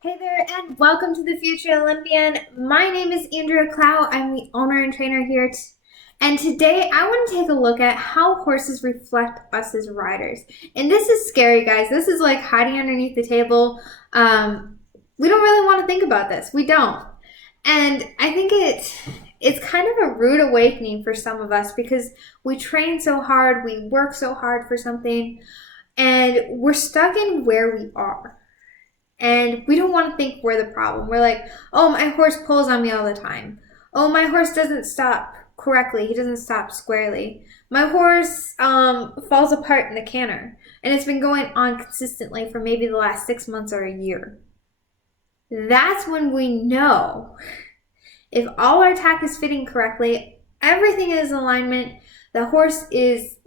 Hey there, and welcome to the Future Olympian. My name is Andrea Clow. I'm the owner and trainer here. And today I want to take a look at how horses reflect us as riders. And this is scary, guys. This is like hiding underneath the table. We don't really want to think about this. We don't. And I think it's kind of a rude awakening for some of us because we train so hard, we work so hard for something, and we're stuck in where we are. And we don't want to think we're the problem. We're like, oh, my horse pulls on me all the time. Oh, my horse doesn't stop correctly. He doesn't stop squarely. My horse falls apart in the canter. And it's been going on consistently for maybe the last 6 months or a year. That's when we know if all our tack is fitting correctly, everything is in alignment, the horse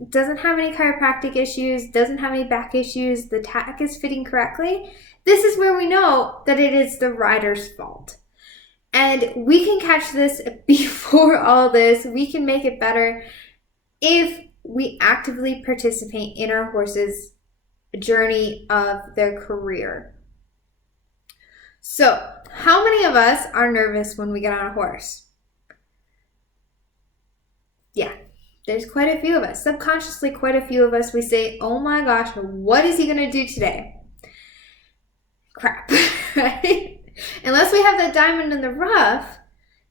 doesn't have any chiropractic issues, doesn't have any back issues, the tack is fitting correctly. This is where we know that it is the rider's fault. And we can catch this before all this. We can make it better if we actively participate in our horse's journey of their career. So, how many of us are nervous when we get on a horse? Yeah, there's quite a few of us. Subconsciously, quite a few of us, we say, oh my gosh, what is he going to do today? Crap, right? Unless we have that diamond in the rough,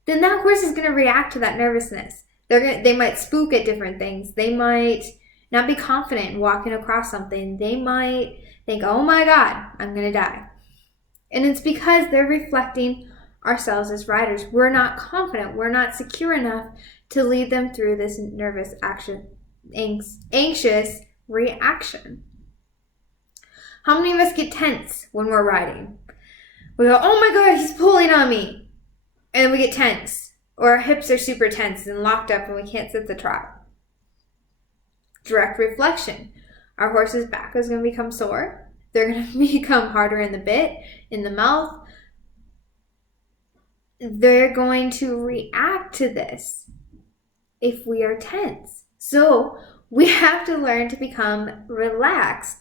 then that horse is going to react to that nervousness. They might spook at different things. They might not be confident in walking across something. They might think, oh my God, I'm going to die. And it's because they're reflecting ourselves as riders. We're not confident. We're not secure enough to lead them through this nervous action, anxious reaction. How many of us get tense when we're riding? We go, oh my God, he's pulling on me. And we get tense. Or our hips are super tense and locked up and we can't sit the trot. Direct reflection. Our horse's back is going to become sore. They're going to become harder in the bit, in the mouth. They're going to react to this if we are tense. So we have to learn to become relaxed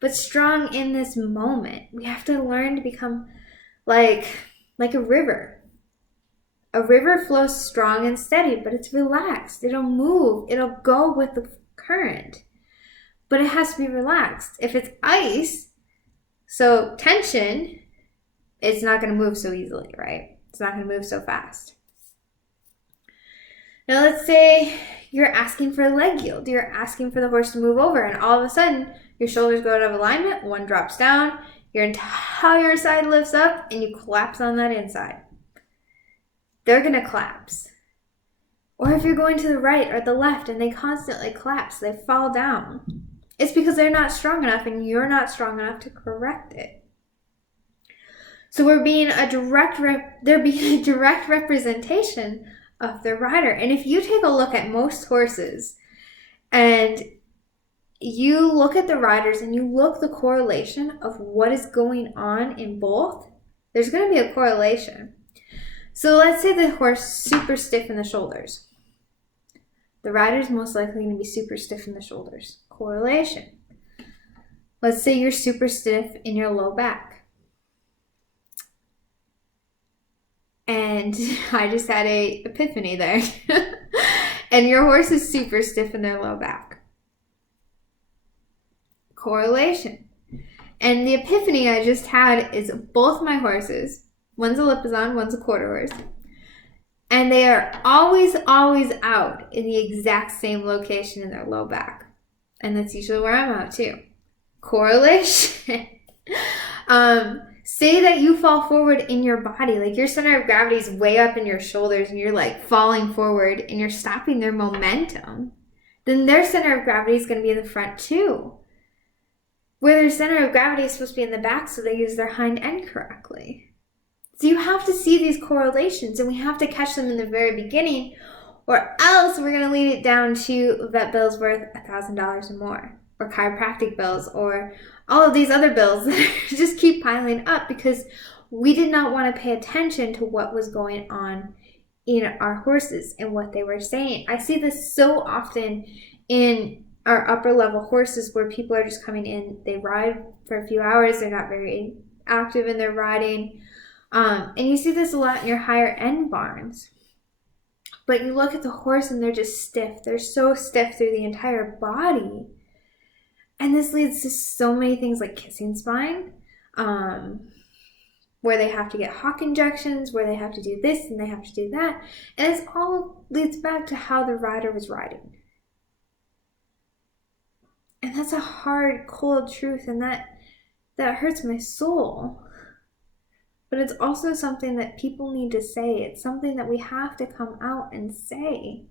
but strong in this moment. We have to learn to become like a river. A river flows strong and steady, but it's relaxed. It'll move. It'll go with the current. But it has to be relaxed. If it's ice, so tension, it's not going to move so easily, right? It's not going to move so fast. Now let's say you're asking for leg yield. You're asking for the horse to move over, and all of a sudden your shoulders go out of alignment, one drops down, your entire side lifts up, and you collapse on that inside. They're going to collapse. Or if you're going to the right or the left and they constantly collapse, they fall down, it's because they're not strong enough and you're not strong enough to correct it. So they're being a direct representation of the rider. And if you take a look at most horses and you look at the riders and you look the correlation of what is going on in both, there's going to be a correlation. So let's say the horse is super stiff in the shoulders. The rider's most likely going to be super stiff in the shoulders. Correlation. Let's say you're super stiff in your low back. And I just had a epiphany there. And your horse is super stiff in their low back. Correlation. And the epiphany I just had is both my horses, one's a Lipizzan, one's a quarter horse, and they are always out in the exact same location in their low back. And that's usually where I'm out too. Correlation. Say that you fall forward in your body, like your center of gravity is way up in your shoulders and you're like falling forward and you're stopping their momentum, then their center of gravity is going to be in the front too. Where their center of gravity is supposed to be in the back, so they use their hind end correctly. So you have to see these correlations and we have to catch them in the very beginning, or else we're going to lead it down to vet bills worth $1,000 or more, or chiropractic bills, or all of these other bills that just keep piling up because we did not want to pay attention to what was going on in our horses and what they were saying. I see this so often in our upper level horses where people are just coming in, they ride for a few hours, they're not very active in their riding. And you see this a lot in your higher end barns. But you look at the horse and they're just stiff. They're so stiff through the entire body. And this leads to so many things like kissing spine, where they have to get hock injections, where they have to do this and they have to do that. And this all leads back to how the rider was riding. And that's a hard, cold truth, and that hurts my soul. But it's also something that people need to say. It's something that we have to come out and say,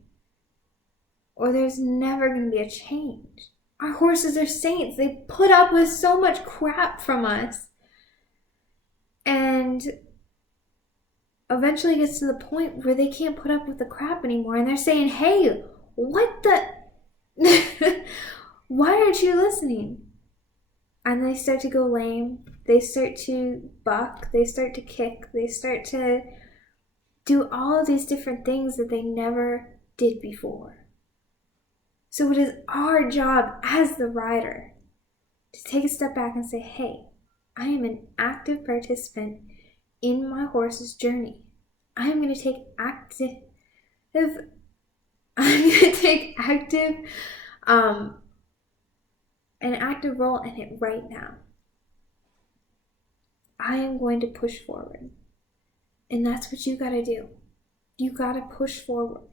or there's never going to be a change. Our horses are saints. They put up with so much crap from us. And eventually it gets to the point where they can't put up with the crap anymore. And they're saying, hey, what the... Why aren't you listening? And they start to go lame. They start to buck. They start to kick. They start to do all of these different things that they never did before. So it is our job as the rider to take a step back and say, hey, I am an active participant in my horse's journey. I am going to take an active role in it right now. I am going to push forward. And that's what you got to do. You got to push forward.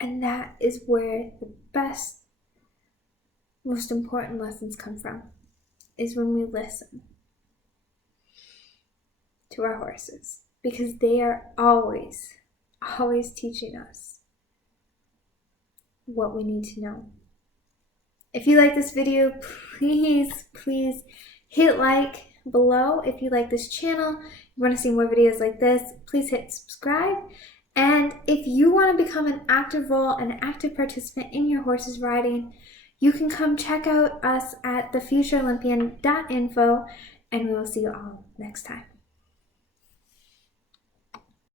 And that is where the best, most important lessons come from, is when we listen to our horses. Because they are always, always teaching us what we need to know. If you like this video, please hit like below. If you like this channel, you want to see more videos like this, please hit subscribe. And if you want to become an active role, an active participant in your horse's riding, you can come check out us at thefutureolympian.info, and we will see you all next time.